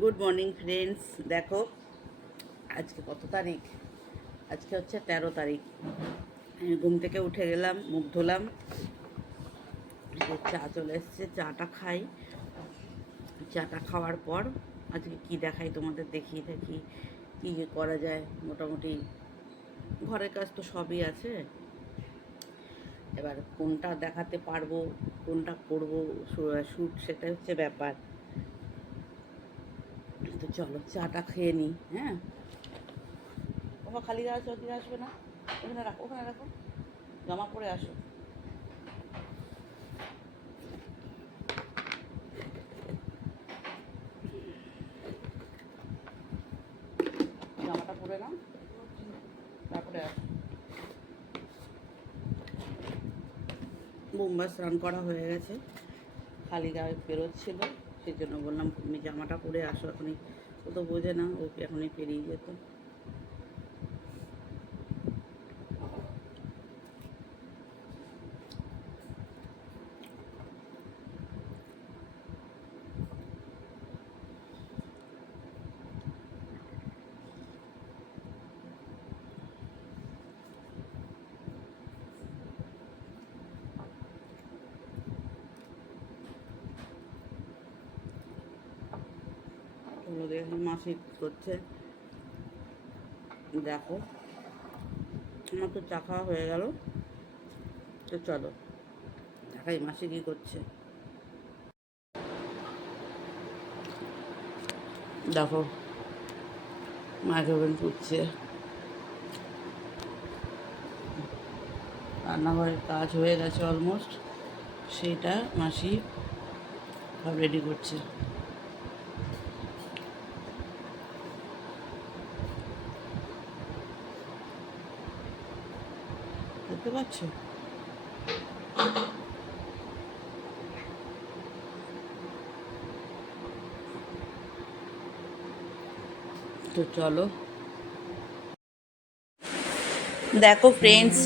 Good morning friends. দেখো আজকে কত তারিখ? আজকে হচ্ছে 13 তারিখ। আমি ঘুম থেকে উঠে গেলাম, মুখ ধুলাম, চা চলে এসছে, চাটা খাই। চাটা খাওয়ার পর আজকে কি দেখাই তোমাদের, দেখিয়ে থাকি কী করা যায়। মোটামুটি ঘরের কাজ তো সবই আছে, এবার কোনটা দেখাতে পারবো, কোনটা করবো শ্যুট, সেটা হচ্ছে ব্যাপার। তো চলো চাটা খেয়ে নিই। হ্যাঁ, তোমার খালি গায়ে চৌকিতে আসবে না, ওখানে রাখো, ওখানে রাখো, জামা পরে আসো। জামাটা পরে নাও, তারপরে আসো। বোম্বা স্নান করা হয়ে গেছে, খালি গায়ে বেরোচ্ছিল, সেই জন্য বললাম তুমি জামাটা পরে আসো এখনই। ও তো বোঝে না, ওকে এখনই পেরিয়ে যেত। চলো দেখি মাসি করছে। দেখো আমার তো চা খাওয়া হয়ে গেল, তো চলো দেখাই মাসি কী করছে। দেখো মাইক্রোওভেন পুড়ছে, রান্নাঘরের কাজ হয়ে গেছে অলমোস্ট, সেটা মাসি সব রেডি করছে। দেখতে পাচ্ছ? তো চলো দেখো ফ্রেন্ডস,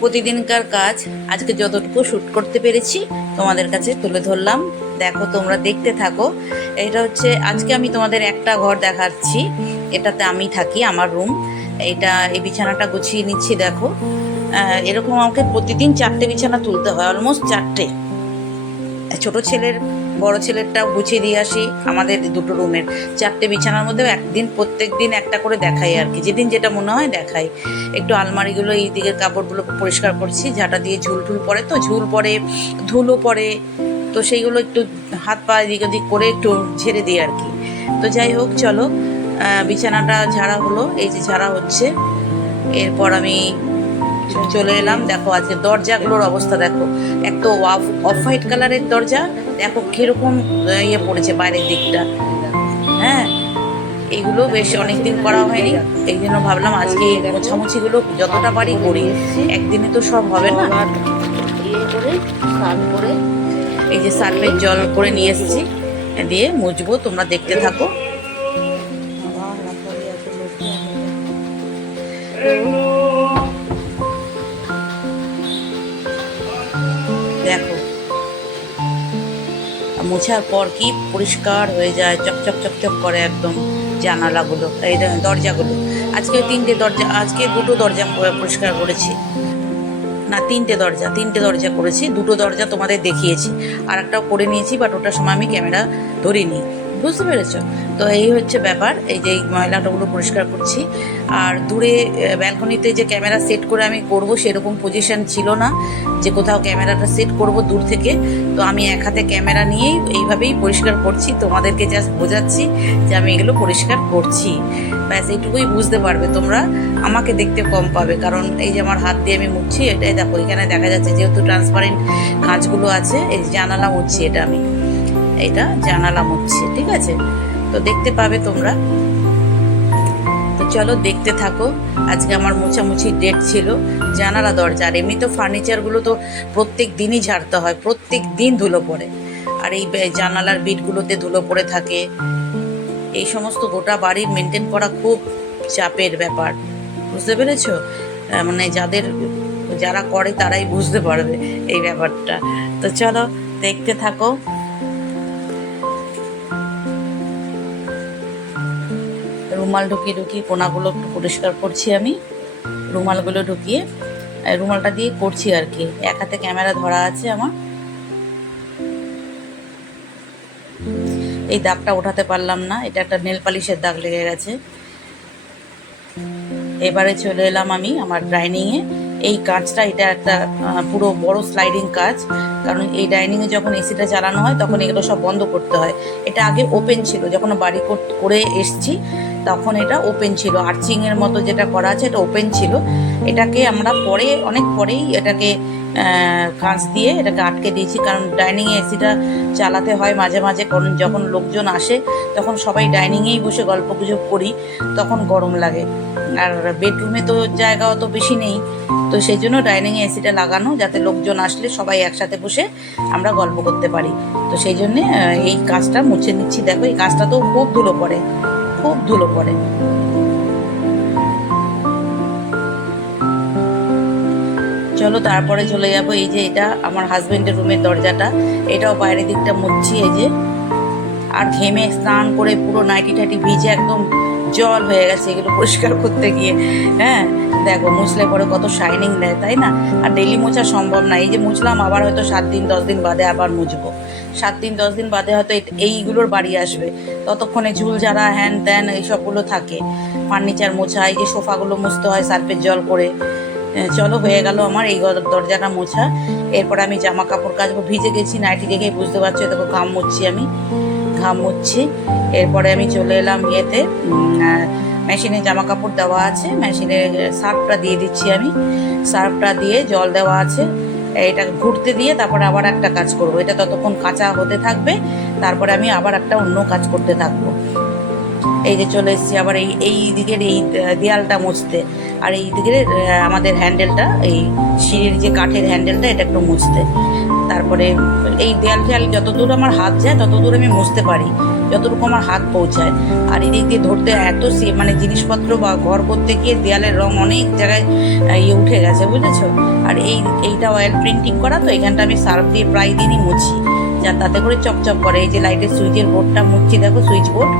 প্রতিদিনকার কাজ আজকে যতটুকু শ্যুট করতে পেরেছি তোমাদের কাছে তুলে ধরলাম। দেখো তোমরা দেখতে থাকো। এটা হচ্ছে আজকে আমি তোমাদের একটা ঘর দেখাচ্ছি, এটাতে আমি থাকি, আমার রুম। এই বিছানাটা গুছিয়ে নিচ্ছি। দেখো এরকম আমাকে প্রতিদিন 4টে বিছানা তুলতে হয়, অলমোস্ট 4টে। ছোট ছেলের, বড় ছেলেরটাও গুছিয়ে দিয়ে আসি, আমাদের দুটো রুমের 4টে বিছানার মধ্যেও একদিন প্রত্যেক দিন একটা করে দেখাই আর কি, যেদিন যেটা মনে হয় দেখাই। একটু আলমারিগুলো, এই দিকের কাপড়গুলো পরিষ্কার করছি, ঝাঁটা দিয়ে ঝুল ঠুল পড়ে, তো ঝুল পড়ে, ধুলো পড়ে, তো সেইগুলো একটু হাত পা এদিক ওদিক করে একটু ঝেড়ে দিই আর কি। তো যাই হোক চলো, বিছানাটা ঝাড়া হলো, এই যে ঝাড়া হচ্ছে। এরপর আমি চলে এলাম। দেখো আজকে দরজাগুলোর অবস্থা দেখো, এক তো অফ হোয়াইট কালারের দরজা, দেখো কিরকম ইয়ে পড়েছে বাইরের দিকটা। হ্যাঁ, এগুলো বেশ অনেকদিন করা হয়নি, এই জন্য ভাবলাম আজকে মোছামুছিগুলো যতটা পারি করি, একদিনে তো সব হবে না। ইয়ে করে সার্ফ করে, এই যে সার্ফের জল করে নিয়ে এসেছি, দিয়ে মুছবো, তোমরা দেখতে থাকো। দেখো মোছার পর কি পরিষ্কার হয়ে যায়, চকচক চকচক করে একদম জানালাগুলো, এই দরজাগুলো। আজকে 3টে দরজা, আজকে 2টো দরজা পরিষ্কার করেছি, না 3টে দরজা করেছি, 2টো দরজা তোমাদের দেখিয়েছি, আর একটাও করে নিয়েছি, বাট ওটার সময় আমি ক্যামেরা ধরিনি, বুঝতে পেরেছ? তো এই হচ্ছে ব্যাপার, এই যে এই ময়লাটাগুলো পরিষ্কার করছি। আর দূরে ব্যালকনিতে যে ক্যামেরা সেট করে আমি করব, সেরকম পজিশন ছিল না যে কোথাও ক্যামেরাটা সেট করব দূর থেকে। তো আমি এক হাতে ক্যামেরা নিয়েই এইভাবেই পরিষ্কার করছি, তোমাদেরকে জাস্ট বোঝাচ্ছি যে আমি এগুলো পরিষ্কার করছি, ব্যাস এইটুকুই বুঝতে পারবে তোমরা। আমাকে দেখতে কম পাবে, কারণ এই যে আমার হাত দিয়ে আমি মুছছি, এটাই দেখো এখানে দেখা যাচ্ছে, যেহেতু ট্রান্সপারেন্ট কাঁচগুলো আছে। এই জানালা মুছছি, এটা জানালা মুছছি, ঠিক আছে? তো দেখতে পাবে তোমরা। তো চলো দেখতে থাকো। আজকে আমার মোছামুছির ডেট ছিল জানালা দরজা, আর এমনি তো ফার্নিচারগুলো তো প্রত্যেক দিনই ঝাড়তে হয়, প্রত্যেক দিন ধুলো পড়ে, আর এই জানালার বিটগুলোতে ধুলো পড়ে থাকে। এই সমস্ত গোটা বাড়ির মেনটেন করা খুব চাপের ব্যাপার, বুঝতে পেরেছ? মানে যারা করে তারাই বুঝতে পারবে এই ব্যাপারটা। তো চলো দেখতে থাকো। রুমাল ঢুকিয়ে কোনাগুলো একটু পরিষ্কার করছি আমি। রুমালগুলো ঢুকিয়ে রুমালটা দিয়ে করছি আর কি। এক হাতে ক্যামেরা ধরা আছে আমার। এই দাগটা ওঠাতে পারলাম না, এটা একটা নেল পালিশের দাগ লেগে গেছে। এবারে চলে এলাম আমি আমার ডাইনিংয়ে। এই কাজটা, এটা একটা পুরো বড় স্লাইডিং কাজ, কারণ এই ডাইনিংয়ে যখন এসিটা চালানো হয় তখন এগুলো সব বন্ধ করতে হয়। এটা আগে ওপেন ছিল, যখন বাড়ি করে এসছি তখন এটা ওপেন ছিল, আর্চিংয়ের মতো যেটা করা আছে এটা ওপেন ছিল। এটাকে আমরা পরে, অনেক পরেই এটাকে কাঁচ দিয়ে এটাকে আটকে দিয়েছি, কারণ ডাইনিংয়ে এসিটা চালাতে হয় মাঝে মাঝে, কারণ যখন লোকজন আসে তখন সবাই ডাইনিংয়েই বসে গল্প গুজব করি, তখন গরম লাগে। আর বেডরুমে তো জায়গা অত বেশি নেই, তো সেই জন্য ডাইনিংয়ে এসিটা লাগানো, যাতে লোকজন আসলে সবাই একসাথে বসে আমরা গল্প করতে পারি। তো সেই জন্যে এই কাজটা মুছে নিচ্ছি। দেখো এই কাজটা তো খুব ধুলো পড়ে, খুব ধুলো পড়ে। চলো তারপরে চলে যাব, এই যে এটা আমার হাজবেন্ডের রুমের দরজাটা, এটাও বাইরের দিকটা মুছছি এই যে। আর ঘেমে স্নান করে পুরো নাইটি টাইটি ভিজে একদম জল হয়ে গেছে এগুলো পরিষ্কার করতে গিয়ে। হ্যাঁ দেখো মুছলে পরে কত শাইনিং দেয়, তাই না? আর ডেলি মোছা সম্ভব না। এই যে মুছলাম, আবার হয়তো 7 দিন 10 দিন বাদে আবার মুছবো, 7 দিন 10 দিন বাদে হয়তো এইগুলোর বাড়ি আসবে, ততক্ষণে ঝুল ঝাড়া হ্যান ত্যান এইসবগুলো থাকে। ফার্নিচার মোছা, এই যে সোফাগুলো মুছতে হয় সার্ফের জল করে। চলো হয়ে গেল আমার এই দরজাটা মোছা। এরপর আমি জামা কাপড় কাচবো, ভিজে গেছি নাইটি দেখেই বুঝতে পারছো, দেখো ঘাম মুছছি। এরপরে আমি চলে এলাম ইয়েতে, মেশিনে জামা কাপড় দেওয়া আছে, মেশিনে সার্ফটা দিয়ে দিচ্ছি আমি। সার্ফটা দিয়ে জল দেওয়া আছে, এটা ঘুরতে দিয়ে তারপরে আবার একটা কাজ করব। এটা ততক্ষণ কাঁচা হতে থাকবে, তারপরে আমি আবার একটা অন্য কাজ করতে থাকবো। এই যে চলে এসেছি আবার এই দিকের এই দেয়ালটা মুছতে, আর এই দিকের আমাদের হ্যান্ডেলটা, এই সিঁড়ির যে কাঠের হ্যান্ডেলটা, এটা একটু মুছতে। তারপরে এই দেয়াল ফেয়াল যতদূর আমার হাত যায় ততদূর আমি মুছতে পারি, যতটুকু আমার হাত পৌঁছায়। আর এদিক দিয়ে ধরতে এত মানে জিনিসপত্র বা ঘর করতে গিয়ে দেয়ালের রং অনেক জায়গায় উঠে গেছে, বুঝেছো? আর এইটা অয়েল প্রিন্টিং করা, তো এখানটা আমি সার্ফ দিয়ে প্রায় দিনই মুছি, যা তাতে করে চকচক করে। এই যে লাইটের সুইচের বোর্ডটা মুছছি, দেখো সুইচ বোর্ড,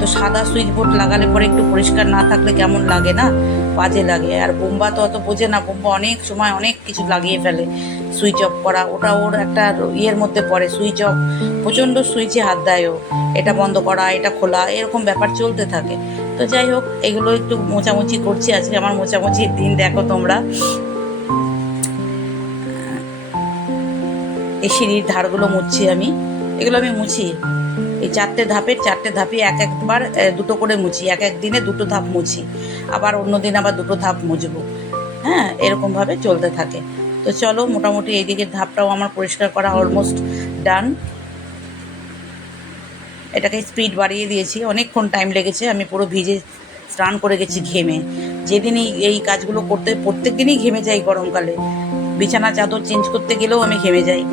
তো সাদা সুইচ বোর্ড লাগালে পরে একটু পরিষ্কার না থাকলে কেমন লাগে না, বাজে লাগে। আর বোম্বা তো অত বোঝে না, বোম্বা অনেক সময় অনেক কিছু লাগিয়ে ফেলে। সুইচ অফ করা, ওটা ওর একটা ইয়ের মধ্যে পড়ে, সুইচ অফ, প্রচণ্ড সুইচে হাত দেয় ও, এটা বন্ধ করা এটা খোলা, এরকম ব্যাপার চলতে থাকে। তো যাই হোক, এগুলো একটু মোছামুছি করছি। আজকে আমার মোছামুছির দিন, দেখো তোমরা। এই সিঁড়ির ধারগুলো মুছছি আমি, এগুলো আমি মুছি এই 4টে ধাপে একবার 2টো করে মুছি, এক দিনে 2টো ধাপ মুছি, আবার অন্য দিন আবার 2টো ধাপ মুছবো। হ্যাঁ, এরকমভাবে চলতে থাকে। তো চলো, মোটামুটি এই দিকের ধাপটাও আমার পরিষ্কার করা অলমোস্ট ডান। এটাকে স্পিড বাড়িয়ে দিয়েছি, অনেকক্ষণ টাইম লেগেছে, আমি পুরো ভিজে স্নান করে গেছি ঘেমে। যেদিনই এই কাজগুলো করতে, প্রত্যেক দিনই ঘেমে যাই গরমকালে, বিছানা চাদর চেঞ্জ করতে গেলেও আমি ঘেমে যাই,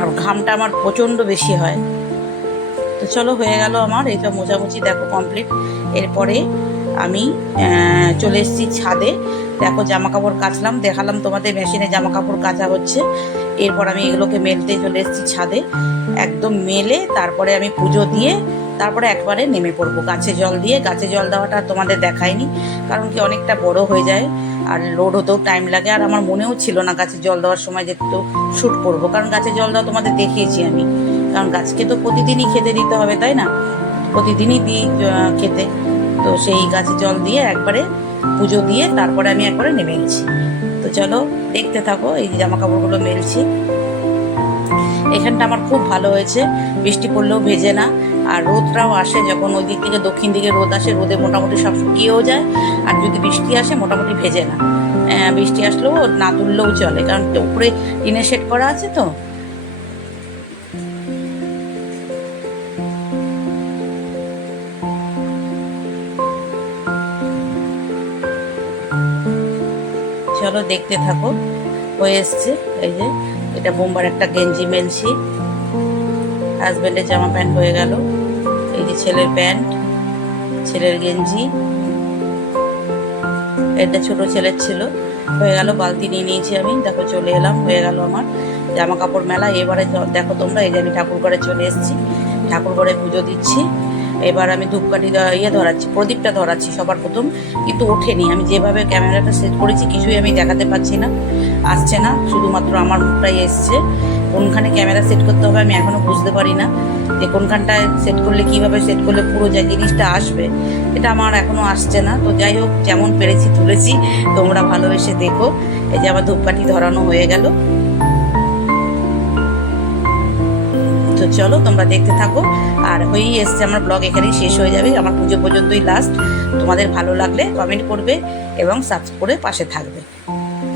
আর ঘামটা আমার প্রচণ্ড বেশি হয়। তো চলো হয়ে গেল আমার এইসব মোছামুছি, দেখো কমপ্লিট। এরপরে আমি চলে এসেছি ছাদে, দেখো জামা কাপড় কাচলাম, দেখালাম তোমাদের মেশিনে জামা কাপড় কাচা হচ্ছে। এরপর আমি এগুলোকে মেলতে চলে এসেছি ছাদে, একদম মেলে তারপরে আমি পুজো দিয়ে তারপরে একবারে নেমে পড়বো গাছে জল দিয়ে। গাছে জল দেওয়াটা তোমাদের দেখায়নি, কারণ কি অনেকটা বড় হয়ে যায় আর লোড হতেও টাইম লাগে। আর আমার মনেও ছিল না গাছে জল দেওয়ার সময় যে একটু শ্যুট করবো, কারণ গাছে জল দেওয়া তোমাদের দেখিয়েছি আমি, কারণ গাছকে তো প্রতিদিনই খেতে দিতে হবে, তাই না? প্রতিদিনই দিই খেতে। তো সেই গাছে জল দিয়ে একবারে পুজো দিয়ে তারপরে আমি একবারে নেমে গেছি। তো চলো দেখতে থাকো, এই জামা কাপড়গুলো মেলছি। এখানটা আমার খুব ভালো হয়েছে, বৃষ্টি পড়লেও ভেজে না, আর রোদটাও আসে যখন ওই দিক থেকে দক্ষিণ দিকে রোদ আসে, রোদে মোটামুটি সব শুকিয়েও যায়। আর যদি বৃষ্টি আসে মোটামুটি ভেজে না, বৃষ্টি আসলেও না তুললেও চলে, কারণ উপরে টিনের শেড করা আছে। তো চলো দেখতে থাকো, হয়ে এসছে। এই যে এটা বোম্বার একটা গেঞ্জি মেলছি, হাজব্যান্ডের জামা প্যান্ট হয়ে গেল, এই যে ছেলের প্যান্ট, ছেলের গেঞ্জি, এটা ছোট ছেলের ছিল, হয়ে গেল। বালতি নিয়ে নিয়েছি আমি, দেখো চলে এলাম, হয়ে গেল আমার জামা কাপড় মেলা। এবারে দেখো তোমরা, এই যে আমি ঠাকুর ঘরে চলে এসেছি, ঠাকুর ঘরে পুজো দিচ্ছি। এবার আমি ধূপকাঠি ধরাচ্ছি, প্রদীপটা ধরাচ্ছি সবার প্রথম, কিন্তু ওঠেনি। আমি যেভাবে ক্যামেরাটা সেট করেছি কিছুই আমি দেখাতে পাচ্ছি না, আসছে না, শুধুমাত্র আমার মুখটাই এসছে। কোনখানে ক্যামেরা সেট করতে হবে আমি এখনও বুঝতে পারি না, যে কোনখানটায় সেট করলে কীভাবে সেট করলে পুরো যে জিনিসটা আসবে এটা আমার এখনও আসছে না। তো যাই হোক, যেমন পেরেছি তুলেছি, তোমরা ভালোবেসে দেখো। এই যে আমার ধূপকাঠি ধরানো হয়ে গেল। তো চলো তোমরা দেখতে থাকো। আর হয়েই এসছে আমার ব্লগ, এখানেই শেষ হয়ে যাবে। আমার পুজো পর্যন্তই লাস্ট। তোমাদের ভালো লাগলে কমেন্ট করবে এবং সাবস্ক্রাইব করে পাশে থাকবে,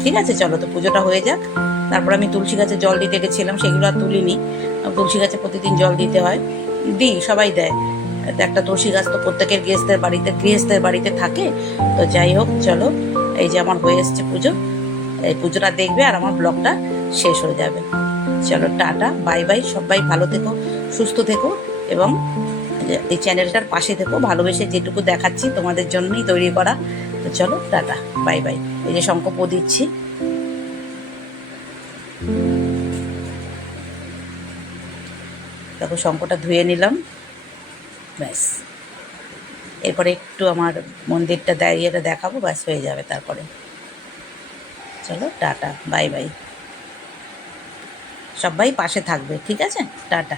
ঠিক আছে? চলো তো পুজোটা হয়ে যাক। তারপর আমি তুলসী গাছে জল দিতে গেছিলাম, সেগুলো আর তুলিনি। তুলসী গাছে প্রতিদিন জল দিতে হয়, দিই, সবাই দেয়। একটা তুলসী গাছ তো প্রত্যেকের গৃহস্থের বাড়িতে থাকে। তো যাই হোক, চলো, এই যে আমার হয়ে এসছে পুজো। এই পুজোটা দেখবে আর আমার ব্লগটা শেষ হয়ে যাবে। চলো, টাটা, বাই বাই। সবাই ভালো থেকো, সুস্থ থেকো এবং এই চ্যানেলটার পাশে থেকো। ভালোবেসে যেটুকু দেখাচ্ছি তোমাদের জন্যই তৈরি করা। তো চলো, টাটা, বাই বাই। এই যে শঙ্কর দিচ্ছি, দেখো শঙ্করটা ধুয়ে নিলাম, ব্যাস। এরপরে একটু আমার মন্দিরটা দাঁড়িয়েটা দেখাবো, ব্যাস হয়ে যাবে। তারপরে চলো, টাটা, বাই বাই। সবাই পাশে থাকবে, ঠিক আছে? টাটা।